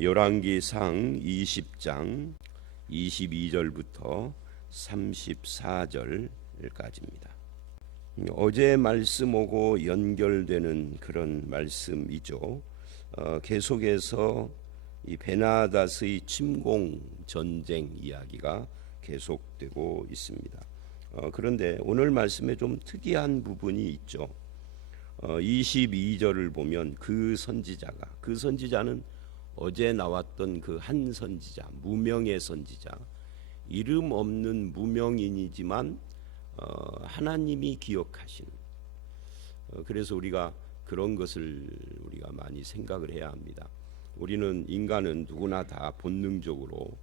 열왕기상 20장 22절부터 34절까지입니다. 어제 말씀하고 연결되는 그런 말씀이죠. 계속해서 이 베나닷의 침공 전쟁 이야기가 계속되고 있습니다. 그런데 오늘 말씀에 좀 특이한 부분이 있죠. 22절을 보면 그 선지자는 어제 나왔던 그 한 선지자, 무명의 선지자, 이름 없는 무명인이지만 하나님이 기억하시는, 그래서 우리가 그런 것을 우리가 많이 생각을 해야 합니다. 우리는 인간은 누구나 다 본능적으로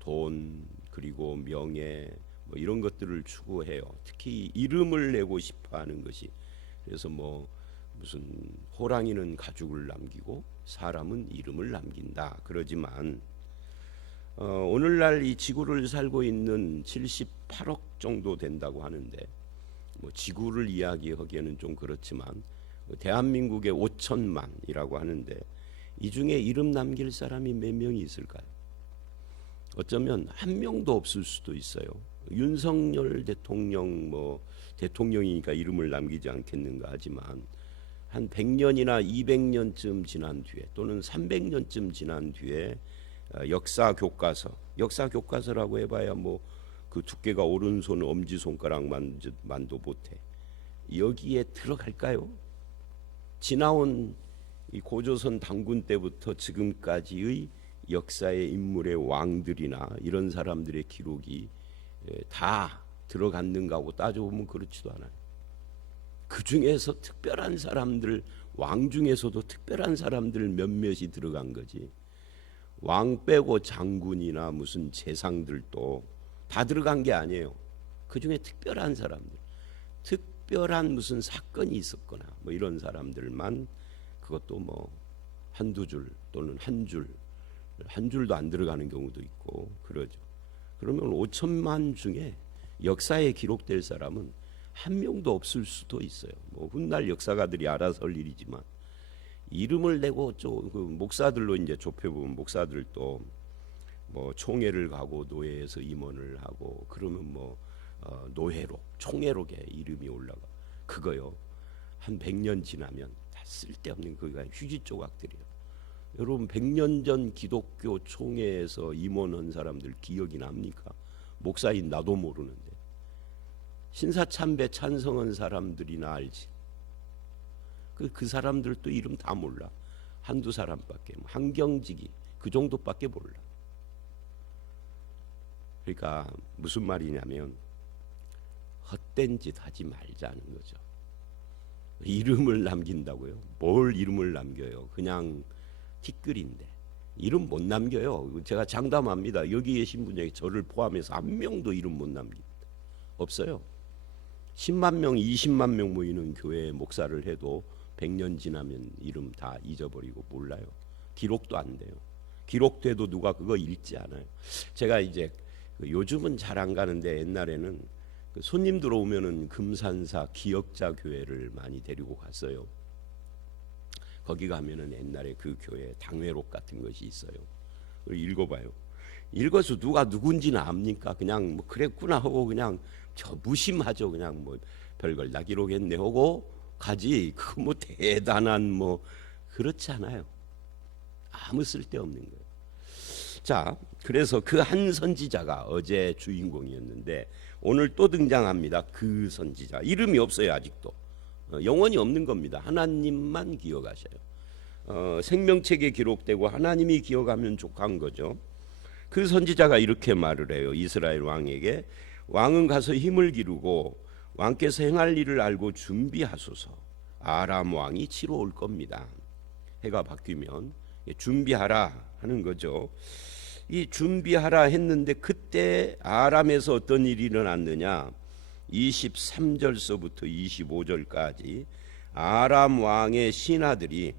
돈 그리고 명예 뭐 이런 것들을 추구해요. 특히 이름을 내고 싶어하는 것이. 그래서 무슨 호랑이는 가죽을 남기고 사람은 이름을 남긴다 그러지만 오늘날 이 지구를 살고 있는 78억 정도 된다고 하는데 지구를 이야기하기에는 좀 그렇지만 대한민국의 5천만이라고 하는데 이 중에 이름 남길 사람이 몇 명이 있을까요? 어쩌면 한 명도 없을 수도 있어요. 윤석열 대통령 대통령이니까 이름을 남기지 않겠는가 하지만 한 100년이나 200년쯤 지난 뒤에 또는 300년쯤 지난 뒤에 역사 교과서라고 해봐야 그 두께가 오른손 엄지손가락만도 못해. 여기에 들어갈까요? 지나온 이 고조선 당군 때부터 지금까지의 역사의 인물의 왕들이나 이런 사람들의 기록이 다 들어갔는가 하고 따져보면 그렇지도 않아요. 그 중에서 특별한 사람들, 왕 중에서도 특별한 사람들 몇몇이 들어간 거지. 왕 빼고 장군이나 무슨 재상들도 다 들어간 게 아니에요. 그 중에 특별한 사람들, 특별한 무슨 사건이 있었거나 이런 사람들만, 그것도 한두 줄 또는 한 줄도 안 들어가는 경우도 있고 그러죠. 그러면 5천만 중에 역사에 기록될 사람은 한 명도 없을 수도 있어요. 훗날 역사가들이 알아서 할 일이지만 이름을 내고 그 목사들로 이제 좁혀보면 목사들도 총회를 가고 노예에서 임원을 하고 그러면 노회록, 총회록에 이름이 올라가. 그거요. 한 100년 지나면 다 쓸데없는 그가 휴지 조각들이에요. 여러분 100년 전 기독교 총회에서 임원한 사람들 기억이 납니까? 목사인 나도 모르는데. 신사참배 찬성한 사람들이나 알지. 그 사람들도 이름 다 몰라. 한두 사람밖에. 한경직이 그 정도밖에 몰라. 그러니까 무슨 말이냐면 헛된 짓 하지 말자는 거죠. 이름을 남긴다고요? 뭘 이름을 남겨요? 그냥 티끌인데 이름 못 남겨요. 제가 장담합니다. 여기 계신 분 중에 저를 포함해서 한 명도 이름 못 남깁니다. 없어요. 10만 명, 20만 명 모이는 교회 목사를 해도 100년 지나면 이름 다 잊어버리고 몰라요. 기록도 안 돼요. 기록돼도 누가 그거 읽지 않아요. 제가 이제 요즘은 잘 안 가는데 옛날에는 손님 들어오면은 금산사 기억자 교회를 많이 데리고 갔어요. 거기 가면은 옛날에 그 교회 당회록 같은 것이 있어요. 읽어봐요. 읽어서 누가 누군지는 압니까? 그냥 그랬구나 하고 그냥 무심하죠. 그냥 별걸 다 기록했네 하고 가지. 그 대단한 그렇지 않아요. 아무 쓸데없는 거예요. 자, 그래서 그 한 선지자가 어제 주인공이었는데 오늘 또 등장합니다. 그 선지자. 이름이 없어요. 아직도. 영원히 없는 겁니다. 하나님만 기억하셔요. 생명책에 기록되고 하나님이 기억하면 족한 거죠. 그 선지자가 이렇게 말을 해요. 이스라엘 왕에게 왕은 가서 힘을 기르고 왕께서 행할 일을 알고 준비하소서. 아람 왕이 치러 올 겁니다. 해가 바뀌면 준비하라 하는 거죠. 이 준비하라 했는데 그때 아람에서 어떤 일이 일어났느냐? 23절서부터 25절까지 아람 왕의 신하들이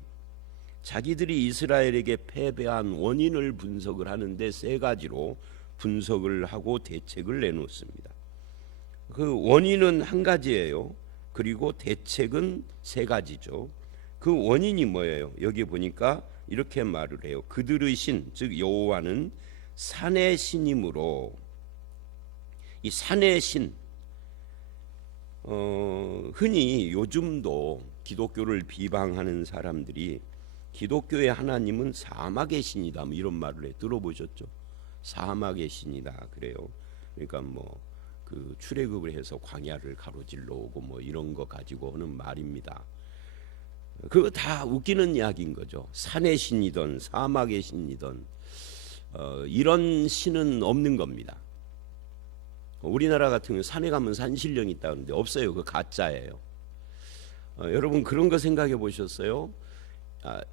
자기들이 이스라엘에게 패배한 원인을 분석을 하는데 세 가지로 분석을 하고 대책을 내놓습니다. 그 원인은 한 가지예요. 그리고 대책은 세 가지죠. 그 원인이 뭐예요? 여기 보니까 이렇게 말을 해요. 그들의 신, 즉 여호와는 산의 신이므로, 이 산의 신, 흔히 요즘도 기독교를 비방하는 사람들이 기독교의 하나님은 사막의 신이다, 뭐 이런 말을 해. 들어보셨죠? 사막의 신이다 그래요. 그러니까 뭐 그 출애굽을 해서 광야를 가로질러 오고 뭐 이런 거 가지고 하는 말입니다. 그거 다 웃기는 이야기인 거죠. 산의 신이든 사막의 신이든 이런 신은 없는 겁니다. 우리나라 같은 경우 산에 가면 산신령이 있다는데 없어요. 그 가짜예요. 여러분 그런 거 생각해 보셨어요?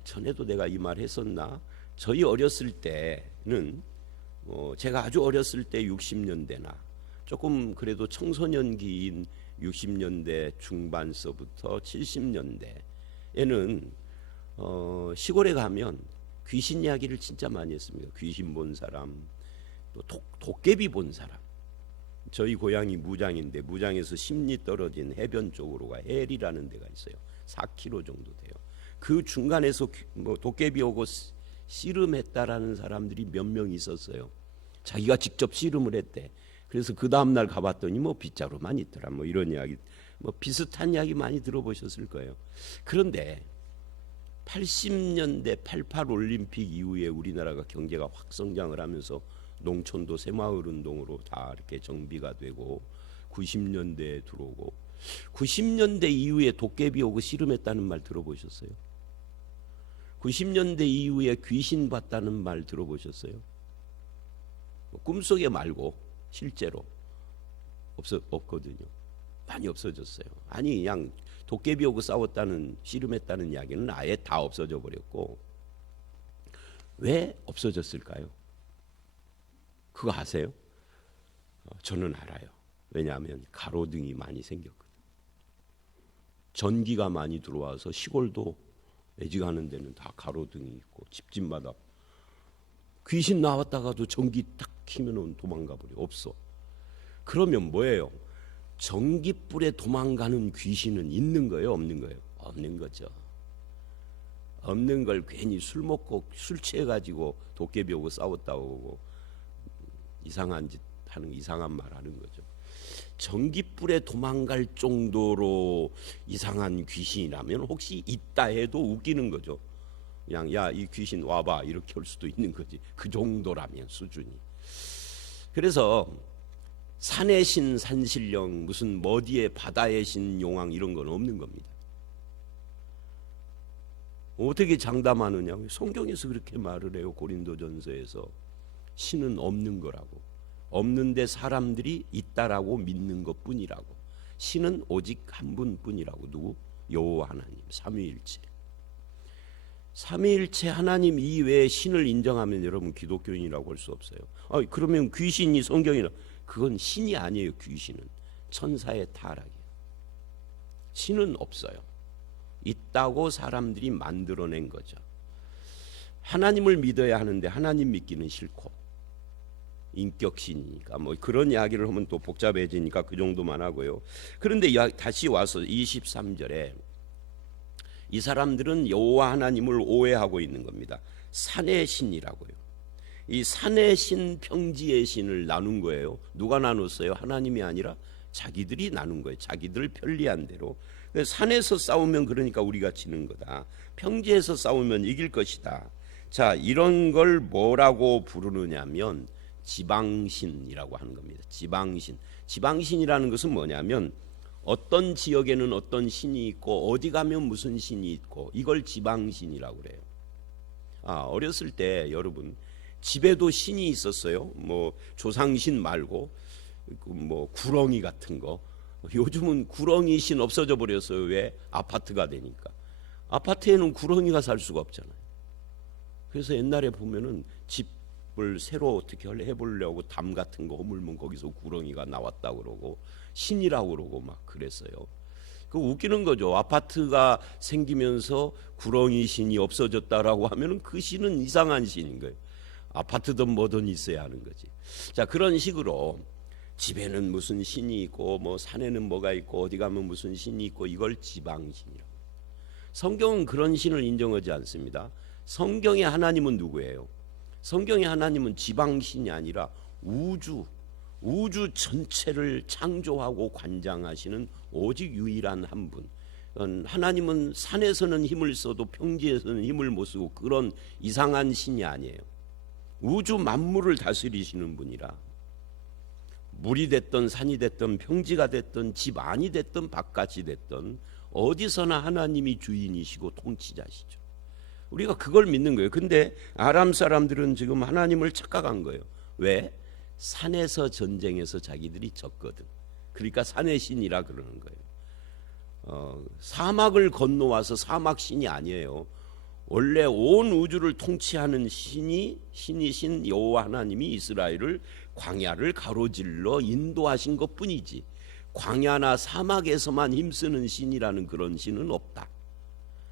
전에도 내가 이 말 했었나? 저희 어렸을 때는 제가 아주 어렸을 때 60년대나 조금 그래도 청소년기인 60년대 중반서부터 70년대에는 시골에 가면 귀신 이야기를 진짜 많이 했습니다. 귀신 본 사람, 또 도깨비 본 사람. 저희 고향이 무장인데 무장에서 10리 떨어진 해변 쪽으로가 해리라는 데가 있어요. 4km 정도 돼요. 그 중간에서 뭐 도깨비 오고 씨름했다라는 사람들이 몇 명 있었어요. 자기가 직접 씨름을 했대. 그래서 그 다음 날 가봤더니 뭐 빗자루만 있더라. 뭐 이런 이야기, 뭐 비슷한 이야기 많이 들어보셨을 거예요. 그런데 80년대 88 올림픽 이후에 우리나라가 경제가 확 성장을 하면서 농촌도 새마을 운동으로 다 이렇게 정비가 되고 90년대에 들어오고 90년대 이후에 도깨비 오고 씨름했다는 말 들어보셨어요? 90년대 이후에 귀신 봤다는 말 들어보셨어요? 꿈속에 말고 실제로 없거든요. 많이 없어졌어요. 아니 그냥 도깨비 오고 싸웠다는 씨름했다는 이야기는 아예 다 없어져 버렸고, 왜 없어졌을까요? 그거 아세요? 저는 알아요. 왜냐하면 가로등이 많이 생겼거든요. 전기가 많이 들어와서 시골도 애지가는 데는 다 가로등이 있고 집집마다 귀신 나왔다가도 전기 딱 키면 도망가 버려. 없어. 그러면 뭐예요? 전기불에 도망가는 귀신은 있는 거예요, 없는 거예요? 없는 거죠. 없는 걸 괜히 술 먹고 술 취해 가지고 도깨비 오고 싸웠다고 오고 이상한 짓 하는, 이상한 말 하는 거죠. 전기불에 도망갈 정도로 이상한 귀신이라면 혹시 있다 해도 웃기는 거죠. 그냥 야, 이 귀신 와봐 이렇게 할 수도 있는 거지. 그 정도라면 수준이. 그래서 산의 신 산신령, 무슨 머디의 바다의 신 용왕 이런 건 없는 겁니다. 어떻게 장담하느냐? 성경에서 그렇게 말을 해요. 고린도전서에서 신은 없는 거라고. 없는데 사람들이 있다라고 믿는 것뿐이라고. 신은 오직 한 분뿐이라고. 누구? 여호와 하나님, 삼위일체. 삼위일체 하나님 이외에 신을 인정하면 여러분 기독교인이라고 할 수 없어요. 그러면 귀신이 성경이나, 그건 신이 아니에요. 귀신은 천사의 타락이에요. 신은 없어요. 있다고 사람들이 만들어낸 거죠. 하나님을 믿어야 하는데 하나님 믿기는 싫고, 인격신이니까 뭐 그런 이야기를 하면 또 복잡해지니까 그 정도만 하고요. 그런데 다시 와서 23절에 이 사람들은 여호와 하나님을 오해하고 있는 겁니다. 산의 신이라고요. 이 산의 신, 평지의 신을 나눈 거예요. 누가 나눴어요? 하나님이 아니라 자기들이 나눈 거예요. 자기들 편리한 대로. 산에서 싸우면 그러니까 우리가 지는 거다. 평지에서 싸우면 이길 것이다. 자, 이런 걸 뭐라고 부르느냐면 지방신이라고 하는 겁니다. 지방신. 지방신이라는 것은 뭐냐면 어떤 지역에는 어떤 신이 있고 어디 가면 무슨 신이 있고, 이걸 지방신이라고 그래요. 어렸을 때 여러분 집에도 신이 있었어요. 뭐 조상신 말고 뭐 구렁이 같은 거. 요즘은 구렁이 신 없어져 버렸어요. 왜? 아파트가 되니까. 아파트에는 구렁이가 살 수가 없잖아요. 그래서 옛날에 보면은 집을 새로 어떻게 해보려고 담 같은 거 허물면 거기서 구렁이가 나왔다 그러고 신이라고 그러고 막 그랬어요. 그 웃기는 거죠. 아파트가 생기면서 구렁이 신이 없어졌다라고 하면은 그 신은 이상한 신인 거예요. 아파트든 뭐든 있어야 하는 거지. 자, 그런 식으로 집에는 무슨 신이 있고 뭐 산에는 뭐가 있고 어디 가면 무슨 신이 있고, 이걸 지방신이라고. 성경은 그런 신을 인정하지 않습니다. 성경의 하나님은 누구예요? 성경의 하나님은 지방신이 아니라 우주 전체를 창조하고 관장하시는 오직 유일한 한 분. 하나님은 산에서는 힘을 써도 평지에서는 힘을 못 쓰고 그런 이상한 신이 아니에요. 우주 만물을 다스리시는 분이라, 물이 됐든 산이 됐든 평지가 됐든 집 안이 됐든 바깥이 됐든 어디서나 하나님이 주인이시고 통치자시죠. 우리가 그걸 믿는 거예요. 근데 아람 사람들은 지금 하나님을 착각한 거예요. 왜? 산에서 전쟁에서 자기들이 졌거든. 그러니까 산의 신이라 그러는 거예요. 사막을 건너와서 사막 신이 아니에요. 원래 온 우주를 통치하는 신이신 여호와 하나님이 이스라엘을 광야를 가로질러 인도하신 것뿐이지, 광야나 사막에서만 힘쓰는 신이라는 그런 신은 없다.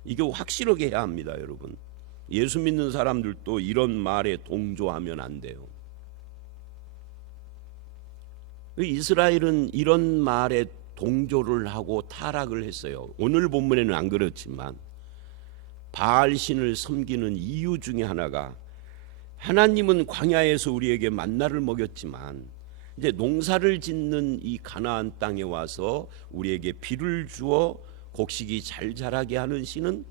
이게 확실하게 해야 합니다, 여러분. 예수 믿는 사람들도 이런 말에 동조하면 안 돼요. 이스라엘은 이런 말에 동조를 하고 타락을 했어요. 오늘 본문에는 안 그렇지만 바알신을 섬기는 이유 중에 하나가, 하나님은 광야에서 우리에게 만나를 먹였지만 이제 농사를 짓는 이 가나안 땅에 와서 우리에게 비를 주어 곡식이 잘 자라게 하는 신은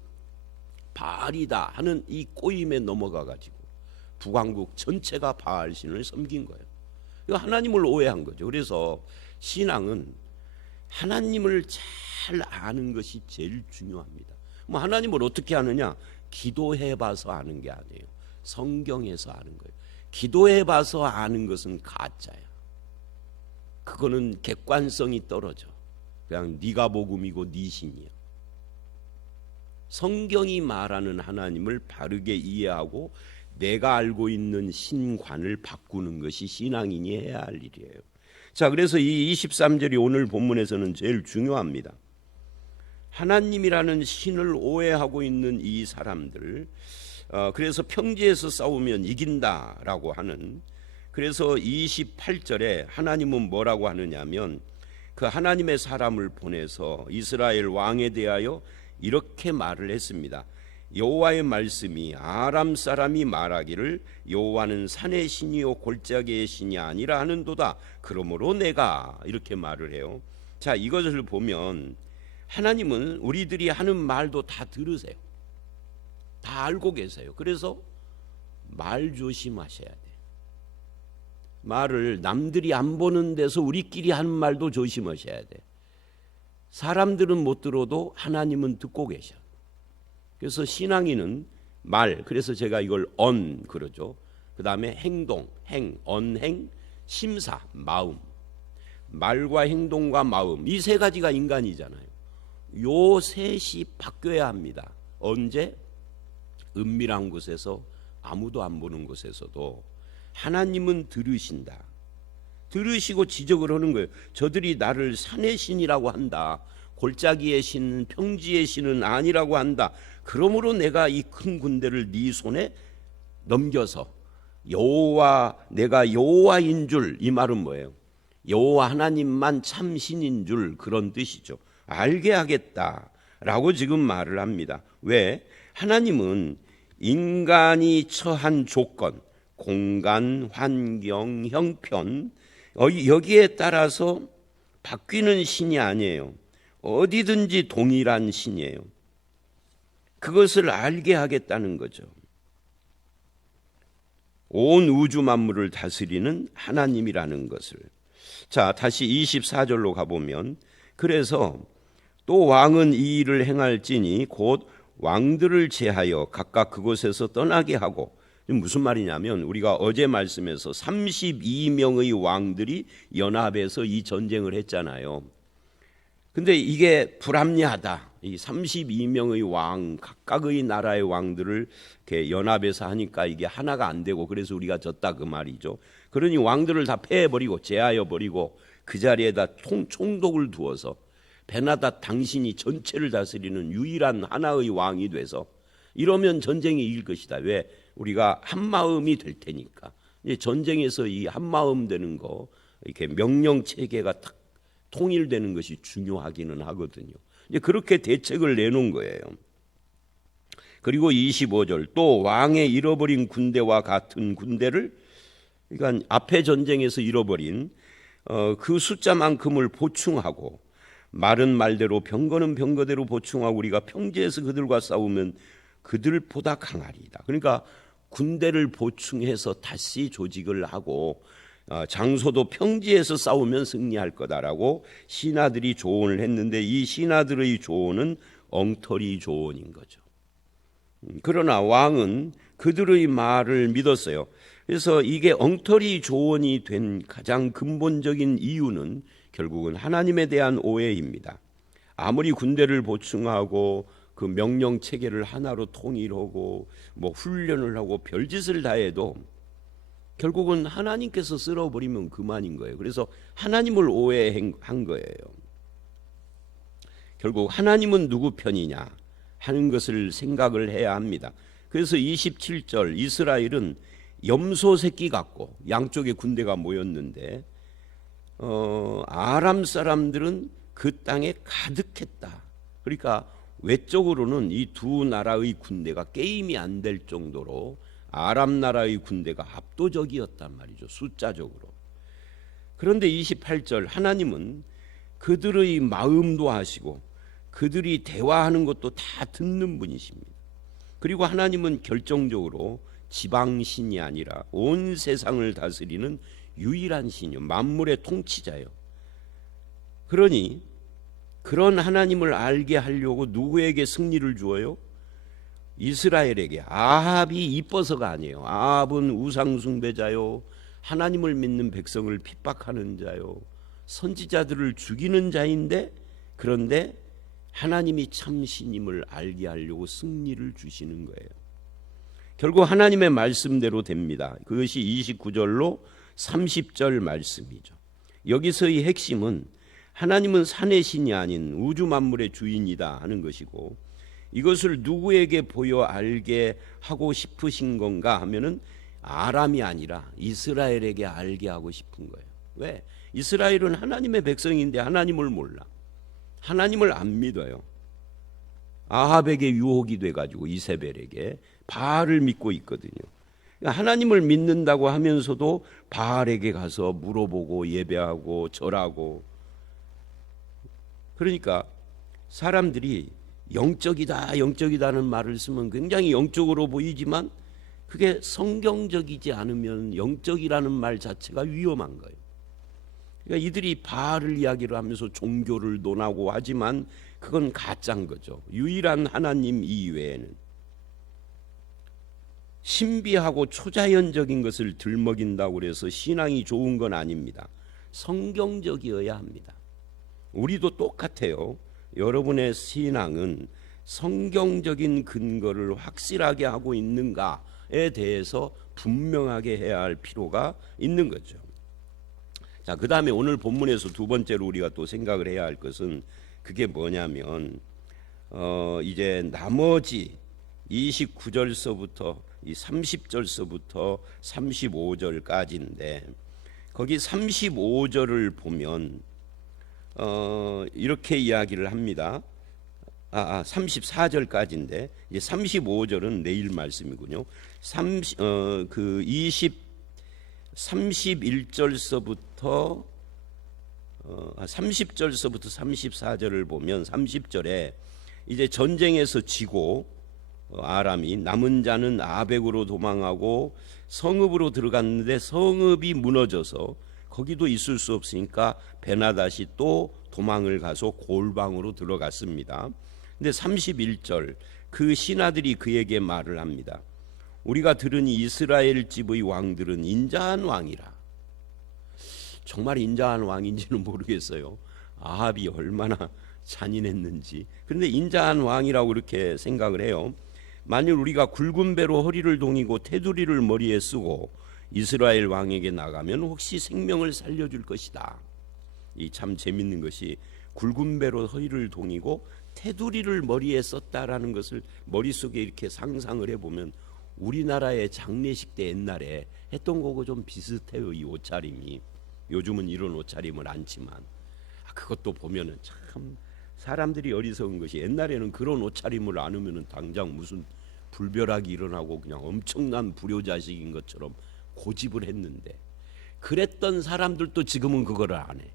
바알이다 하는 이 꼬임에 넘어가 가지고 북왕국 전체가 바알신을 섬긴 거예요. 이거 하나님을 오해한 거죠. 그래서 신앙은 하나님을 잘 아는 것이 제일 중요합니다. 뭐 하나님을 어떻게 아느냐? 기도해봐서 아는 게 아니에요. 성경에서 아는 거예요. 기도해봐서 아는 것은 가짜야. 그거는 객관성이 떨어져. 그냥 네가 복음이고 네 신이야. 성경이 말하는 하나님을 바르게 이해하고 내가 알고 있는 신관을 바꾸는 것이 신앙인이 해야 할 일이에요. 자, 그래서 이 23절이 오늘 본문에서는 제일 중요합니다. 하나님이라는 신을 오해하고 있는 이 사람들, 그래서 평지에서 싸우면 이긴다라고 하는, 그래서 28절에 하나님은 뭐라고 하느냐면 그 하나님의 사람을 보내서 이스라엘 왕에 대하여 이렇게 말을 했습니다. 여호와의 말씀이 아람 사람이 말하기를 여호와는 산의 신이요 골짜기의 신이 아니라 하는도다. 그러므로 내가, 이렇게 말을 해요. 자, 이것을 보면 하나님은 우리들이 하는 말도 다 들으세요. 다 알고 계세요. 그래서 말 조심하셔야 돼. 말을 남들이 안 보는 데서 우리끼리 하는 말도 조심하셔야 돼. 사람들은 못 들어도 하나님은 듣고 계셔. 그래서 신앙인은 말, 그래서 제가 이걸 그러죠. 그 다음에 행동, 언행, 심사, 마음. 말과 행동과 마음, 이 세 가지가 인간이잖아요. 요 셋이 바뀌어야 합니다. 언제? 은밀한 곳에서, 아무도 안 보는 곳에서도 하나님은 들으신다. 들으시고 지적을 하는 거예요. 저들이 나를 산의 신이라고 한다. 골짜기의 신, 평지의 신은 아니라고 한다. 그러므로 내가 이 큰 군대를 네 손에 넘겨서 내가 여호와인 줄, 이 말은 뭐예요? 여호와 하나님만 참 신인 줄, 그런 뜻이죠. 알게 하겠다라고 지금 말을 합니다. 왜? 하나님은 인간이 처한 조건, 공간, 환경, 형편, 여기에 따라서 바뀌는 신이 아니에요. 어디든지 동일한 신이에요. 그것을 알게 하겠다는 거죠. 온 우주 만물을 다스리는 하나님이라는 것을. 자, 다시 24절로 가보면, 그래서 또 왕은 이 일을 행할지니 곧 왕들을 제하여 각각 그곳에서 떠나게 하고, 무슨 말이냐면 우리가 어제 말씀에서 32명의 왕들이 연합해서 이 전쟁을 했잖아요. 근데 이게 불합리하다. 이 32명의 왕, 각각의 나라의 왕들을 이렇게 연합해서 하니까 이게 하나가 안 되고, 그래서 우리가 졌다, 그 말이죠. 그러니 왕들을 다 패해버리고 제하여버리고 그 자리에다 총독을 두어서 베나닷 당신이 전체를 다스리는 유일한 하나의 왕이 돼서, 이러면 전쟁이 이길 것이다. 왜? 우리가 한 마음이 될 테니까. 이제 전쟁에서 이 한 마음 되는 거, 이렇게 명령 체계가 딱 통일되는 것이 중요하기는 하거든요. 이제 그렇게 대책을 내놓은 거예요. 그리고 25절 또 왕의 잃어버린 군대와 같은 군대를, 그러니까 앞에 전쟁에서 잃어버린 그 숫자만큼을 보충하고, 말은 말대로 병거는 병거대로 보충하고 우리가 평지에서 그들과 싸우면 그들보다 강하리이다. 그러니까 군대를 보충해서 다시 조직을 하고 장소도 평지에서 싸우면 승리할 거다라고 신하들이 조언을 했는데, 이 신하들의 조언은 엉터리 조언인 거죠. 그러나 왕은 그들의 말을 믿었어요. 그래서 이게 엉터리 조언이 된 가장 근본적인 이유는 결국은 하나님에 대한 오해입니다. 아무리 군대를 보충하고 그 명령 체계를 하나로 통일하고 뭐 훈련을 하고 별짓을 다 해도 결국은 하나님께서 쓸어버리면 그만인 거예요. 그래서 하나님을 오해한 거예요. 결국 하나님은 누구 편이냐 하는 것을 생각을 해야 합니다. 그래서 27절 이스라엘은 염소 새끼 같고 양쪽에 군대가 모였는데 아람 사람들은 그 땅에 가득했다. 그러니까 외적으로는 이 두 나라의 군대가 게임이 안 될 정도로 아람 나라의 군대가 압도적이었단 말이죠, 숫자적으로. 그런데 28절 하나님은 그들의 마음도 아시고 그들이 대화하는 것도 다 듣는 분이십니다. 그리고 하나님은 결정적으로 지방신이 아니라 온 세상을 다스리는 유일한 신이요, 만물의 통치자요. 그러니 그런 하나님을 알게 하려고 누구에게 승리를 주어요? 이스라엘에게. 아합이 이뻐서가 아니에요. 아합은 우상숭배자요, 하나님을 믿는 백성을 핍박하는 자요, 선지자들을 죽이는 자인데, 그런데 하나님이 참 신임을 알게 하려고 승리를 주시는 거예요. 결국 하나님의 말씀대로 됩니다. 그것이 29절로 30절 말씀이죠. 여기서의 핵심은 하나님은 산의 신이 아닌 우주 만물의 주인이다 하는 것이고, 이것을 누구에게 보여 알게 하고 싶으신 건가 하면은 아람이 아니라 이스라엘에게 알게 하고 싶은 거예요. 왜? 이스라엘은 하나님의 백성인데 하나님을 몰라. 하나님을 안 믿어요. 아합에게 유혹이 돼가지고 이세벨에게 바알을 믿고 있거든요. 하나님을 믿는다고 하면서도 바알에게 가서 물어보고 예배하고 절하고. 그러니까 사람들이 영적이다 영적이다는 말을 쓰면 굉장히 영적으로 보이지만 그게 성경적이지 않으면 영적이라는 말 자체가 위험한 거예요. 그러니까 이들이 바알을 이야기를 하면서 종교를 논하고 하지만 그건 가짜인 거죠. 유일한 하나님 이외에는 신비하고 초자연적인 것을 들먹인다고 해서 신앙이 좋은 건 아닙니다. 성경적이어야 합니다. 우리도 똑같아요. 여러분의 신앙은 성경적인 근거를 확실하게 하고 있는가에 대해서 분명하게 해야 할 필요가 있는 거죠. 자, 그 다음에 오늘 본문에서 두 번째로 우리가 또 생각을 해야 할 것은 그게 뭐냐면 이제 나머지 29절서부터 이 30절서부터 35절까지인데, 거기 35절을 보면 이렇게 이야기를 합니다. 34절까지인데 이제 35절은 내일 말씀이군요. 31절서부터 30절서부터 34절을 보면 30절에 이제 전쟁에서 지고 아람이 남은 자는 아벡으로 도망하고 성읍으로 들어갔는데 성읍이 무너져서 거기도 있을 수 없으니까 베나닷이 또 도망을 가서 골방으로 들어갔습니다. 근데 31절 그 신하들이 그에게 말을 합니다. 우리가 들으니 이스라엘 집의 왕들은 인자한 왕이라. 정말 인자한 왕인지는 모르겠어요. 아합이 얼마나 잔인했는지. 그런데 인자한 왕이라고 이렇게 생각을 해요. 만일 우리가 굵은 배로 허리를 동이고 테두리를 머리에 쓰고 이스라엘 왕에게 나가면 혹시 생명을 살려줄 것이다. 이 참 재밌는 것이 굵은 배로 허리를 동이고 테두리를 머리에 썼다라는 것을 머릿속에 이렇게 상상을 해보면 우리나라의 장례식 때 옛날에 했던 거고 좀 비슷해요. 이 옷차림이. 요즘은 이런 옷차림을 않지만 그것도 보면은 참 사람들이 어리석은 것이 옛날에는 그런 옷차림을 안 하면은 당장 무슨 불벼락이 일어나고 그냥 엄청난 불효자식인 것처럼 고집을 했는데, 그랬던 사람들도 지금은 그거를 안 해.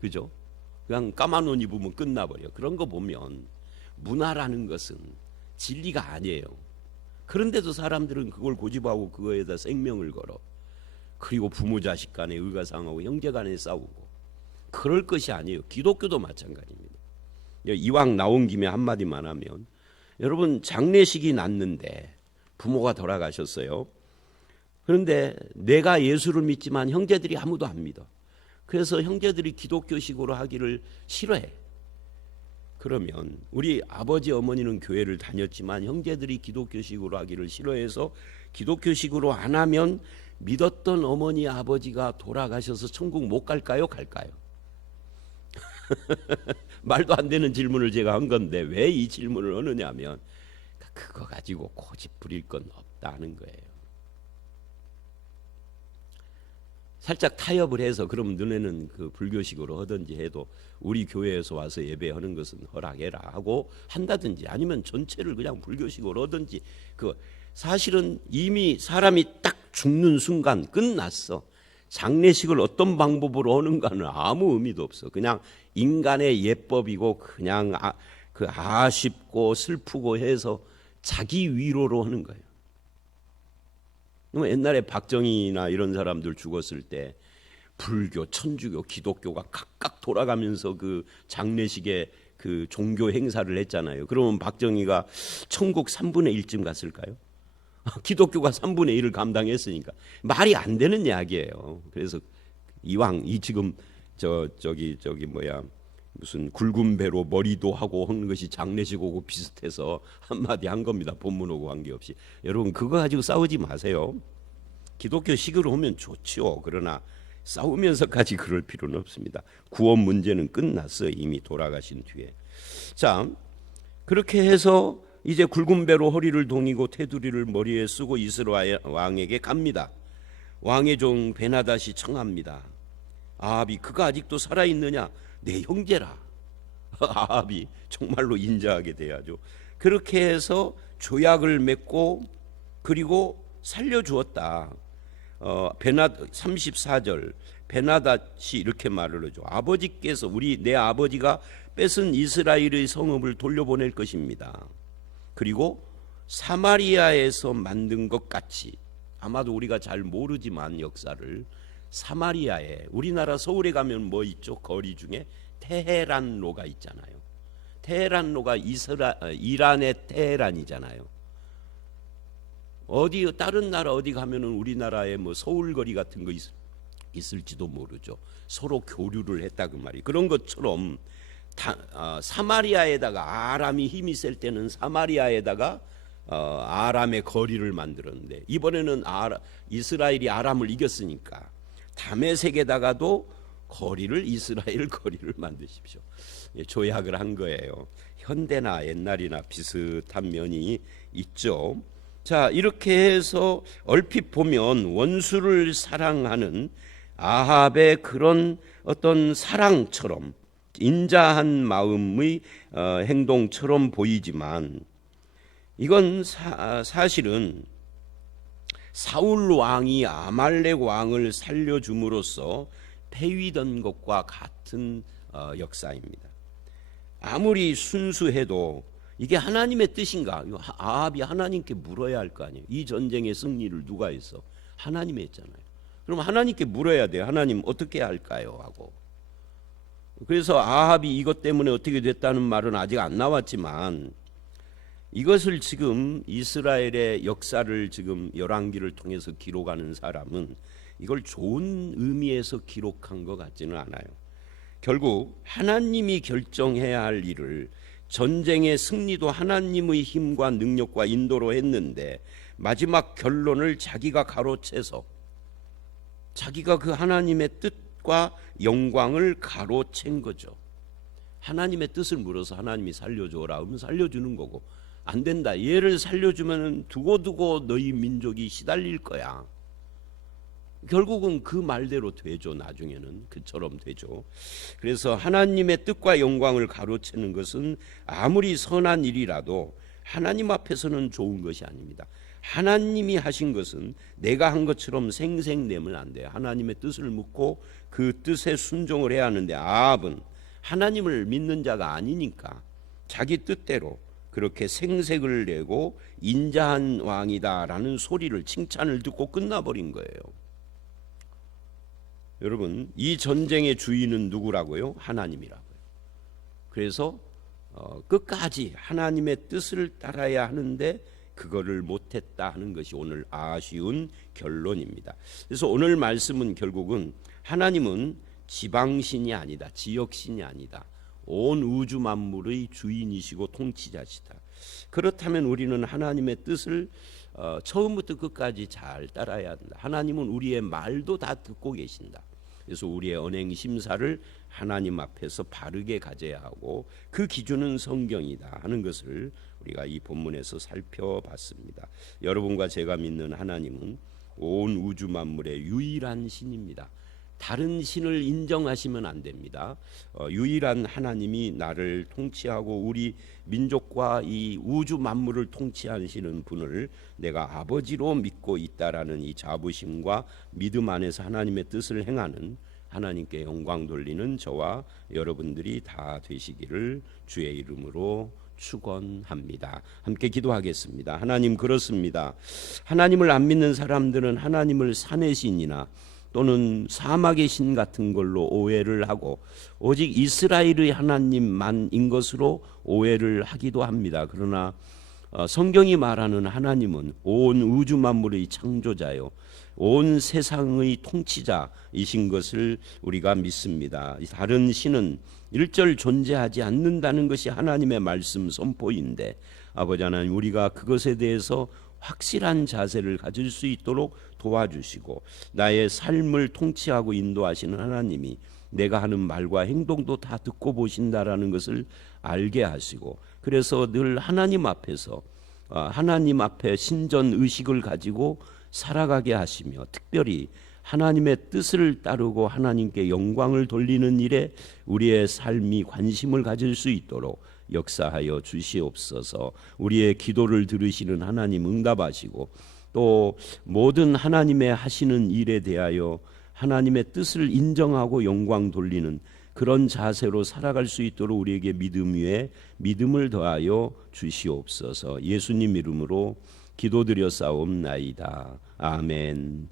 그죠? 그냥 까만 옷 입으면 끝나버려. 그런 거 보면 문화라는 것은 진리가 아니에요. 그런데도 사람들은 그걸 고집하고 그거에다 생명을 걸어. 그리고 부모 자식 간에 의가상하고 형제 간에 싸우고. 그럴 것이 아니에요. 기독교도 마찬가지입니다. 이왕 나온 김에 한마디만 하면, 여러분 장례식이 났는데 부모가 돌아가셨어요. 그런데 내가 예수를 믿지만 형제들이 아무도 안 믿어. 그래서 형제들이 기독교식으로 하기를 싫어해. 그러면 우리 아버지 어머니는 교회를 다녔지만 형제들이 기독교식으로 하기를 싫어해서 기독교식으로 안 하면 믿었던 어머니 아버지가 돌아가셔서 천국 못 갈까요? 갈까요? 말도 안 되는 질문을 제가 한 건데 왜 이 질문을 하느냐면, 그거 가지고 고집 부릴 건 없다는 거예요. 살짝 타협을 해서 그럼 너네는 그 불교식으로 하든지 해도 우리 교회에서 와서 예배하는 것은 허락해라 하고 한다든지, 아니면 전체를 그냥 불교식으로 하든지. 그 사실은 이미 사람이 딱 죽는 순간 끝났어. 장례식을 어떤 방법으로 하는가는 아무 의미도 없어. 그냥 인간의 예법이고 그냥 아쉽고 슬프고 해서 자기 위로로 하는 거예요. 옛날에 박정희나 이런 사람들 죽었을 때 불교, 천주교, 기독교가 각각 돌아가면서 그 장례식에 그 종교 행사를 했잖아요. 그러면 박정희가 천국 3분의 1쯤 갔을까요? 기독교가 3분의 1을 감당했으니까 말이 안 되는 이야기예요. 그래서 이왕 이 지금 저기 무슨 굵은 배로 머리도 하고 하는 것이 장례식하고 비슷해서 한마디 한 겁니다. 본문하고 관계없이. 여러분 그거 가지고 싸우지 마세요. 기독교식으로 하면 좋지요. 그러나 싸우면서까지 그럴 필요는 없습니다. 구원 문제는 끝났어요. 이미 돌아가신 뒤에. 자, 그렇게 해서 이제 굵은 배로 허리를 동이고 테두리를 머리에 쓰고 이스라엘 왕에게 갑니다. 왕의 종 베나닷이 청합니다. 아합이 그가 아직도 살아있느냐? 내 형제라. 아합이 정말로 인자하게 돼야죠. 그렇게 해서 조약을 맺고 그리고 살려주었다. 34절 베나닷이 이렇게 말을 하죠. 아버지께서 내 아버지가 뺏은 이스라엘의 성읍을 돌려보낼 것입니다. 그리고 사마리아에서 만든 것 같이, 아마도 우리가 잘 모르지만 역사를, 사마리아에, 우리나라 서울에 가면 뭐 있죠? 거리 중에 테헤란로가 있잖아요. 테헤란로가 이란의 테헤란이잖아요. 다른 나라 어디 가면은 우리나라에 뭐 서울거리 같은 거 있을지도 모르죠. 서로 교류를 했다 그 말이. 그런 것처럼 사마리아에다가, 아람이 힘이 셀 때는 사마리아에다가 아람의 거리를 만들었는데, 이번에는 이스라엘이 아람을 이겼으니까 다메섹에다가도 이스라엘 거리를 만드십시오. 조약을 한 거예요. 현대나 옛날이나 비슷한 면이 있죠. 자, 이렇게 해서 얼핏 보면 원수를 사랑하는 아합의 그런 어떤 사랑처럼, 인자한 마음의 행동처럼 보이지만, 이건 사실은 사울 왕이 아말렉 왕을 살려줌으로써 폐위된 것과 같은 역사입니다. 아무리 순수해도 이게 하나님의 뜻인가? 아합이 하나님께 물어야 할 거 아니에요. 이 전쟁의 승리를 누가 했어? 하나님이 했잖아요. 그럼 하나님께 물어야 돼요. 하나님 어떻게 할까요? 하고. 그래서 아합이 이것 때문에 어떻게 됐다는 말은 아직 안 나왔지만, 이것을 지금 이스라엘의 역사를 지금 열왕기를 통해서 기록하는 사람은 이걸 좋은 의미에서 기록한 것 같지는 않아요. 결국 하나님이 결정해야 할 일을, 전쟁의 승리도 하나님의 힘과 능력과 인도로 했는데, 마지막 결론을 자기가 가로채서 자기가 그 하나님의 뜻과 영광을 가로챈 거죠. 하나님의 뜻을 물어서 하나님이 살려줘라 하면 살려주는 거고, 안 된다, 얘를 살려주면 두고두고 너희 민족이 시달릴 거야. 결국은 그 말대로 되죠. 나중에는 그처럼 되죠. 그래서 하나님의 뜻과 영광을 가로채는 것은 아무리 선한 일이라도 하나님 앞에서는 좋은 것이 아닙니다. 하나님이 하신 것은 내가 한 것처럼 생색내면 안 돼요. 하나님의 뜻을 묻고 그 뜻에 순종을 해야 하는데, 아합은 하나님을 믿는 자가 아니니까 자기 뜻대로 그렇게 생색을 내고 인자한 왕이다라는 소리를, 칭찬을 듣고 끝나버린 거예요. 여러분, 이 전쟁의 주인은 누구라고요? 하나님이라고요. 그래서 끝까지 하나님의 뜻을 따라야 하는데 그거를 못했다 하는 것이 오늘 아쉬운 결론입니다. 그래서 오늘 말씀은 결국은 하나님은 지방신이 아니다, 지역신이 아니다, 온 우주 만물의 주인이시고 통치자시다. 그렇다면 우리는 하나님의 뜻을 처음부터 끝까지 잘 따라야 한다. 하나님은 우리의 말도 다 듣고 계신다. 그래서 우리의 언행 심사를 하나님 앞에서 바르게 가져야 하고 그 기준은 성경이다 하는 것을 우리가 이 본문에서 살펴봤습니다. 여러분과 제가 믿는 하나님은 온 우주 만물의 유일한 신입니다. 다른 신을 인정하시면 안 됩니다. 유일한 하나님이 나를 통치하고 우리 민족과 이 우주 만물을 통치하시는 분을 내가 아버지로 믿고 있다라는 이 자부심과 믿음 안에서 하나님의 뜻을 행하는, 하나님께 영광 돌리는 저와 여러분들이 다 되시기를 주의 이름으로 축원합니다. 함께 기도하겠습니다. 하나님, 그렇습니다. 하나님을 안 믿는 사람들은 하나님을 산의 신이나 또는 사막의 신 같은 걸로 오해를 하고 오직 이스라엘의 하나님만인 것으로 오해를 하기도 합니다. 그러나 성경이 말하는 하나님은 온 우주 만물의 창조자요, 온 세상의 통치자이신 것을 우리가 믿습니다. 다른 신은 일절 존재하지 않는다는 것이 하나님의 말씀 선포인데, 아버지 하나님, 우리가 그것에 대해서 확실한 자세를 가질 수 있도록 도와주시고 나의 삶을 통치하고 인도하시는 하나님이 내가 하는 말과 행동도 다 듣고 보신다라는 것을 알게 하시고, 그래서 늘 하나님 앞에서 하나님 앞에 신전 의식을 가지고 살아가게 하시며, 특별히 하나님의 뜻을 따르고 하나님께 영광을 돌리는 일에 우리의 삶이 관심을 가질 수 있도록 역사하여 주시옵소서. 우리의 기도를 들으시는 하나님 응답하시고 또 모든 하나님의 하시는 일에 대하여 하나님의 뜻을 인정하고 영광 돌리는 그런 자세로 살아갈 수 있도록 우리에게 믿음 위에 믿음을 더하여 주시옵소서. 예수님 이름으로 기도드려 싸움나이다. 아멘.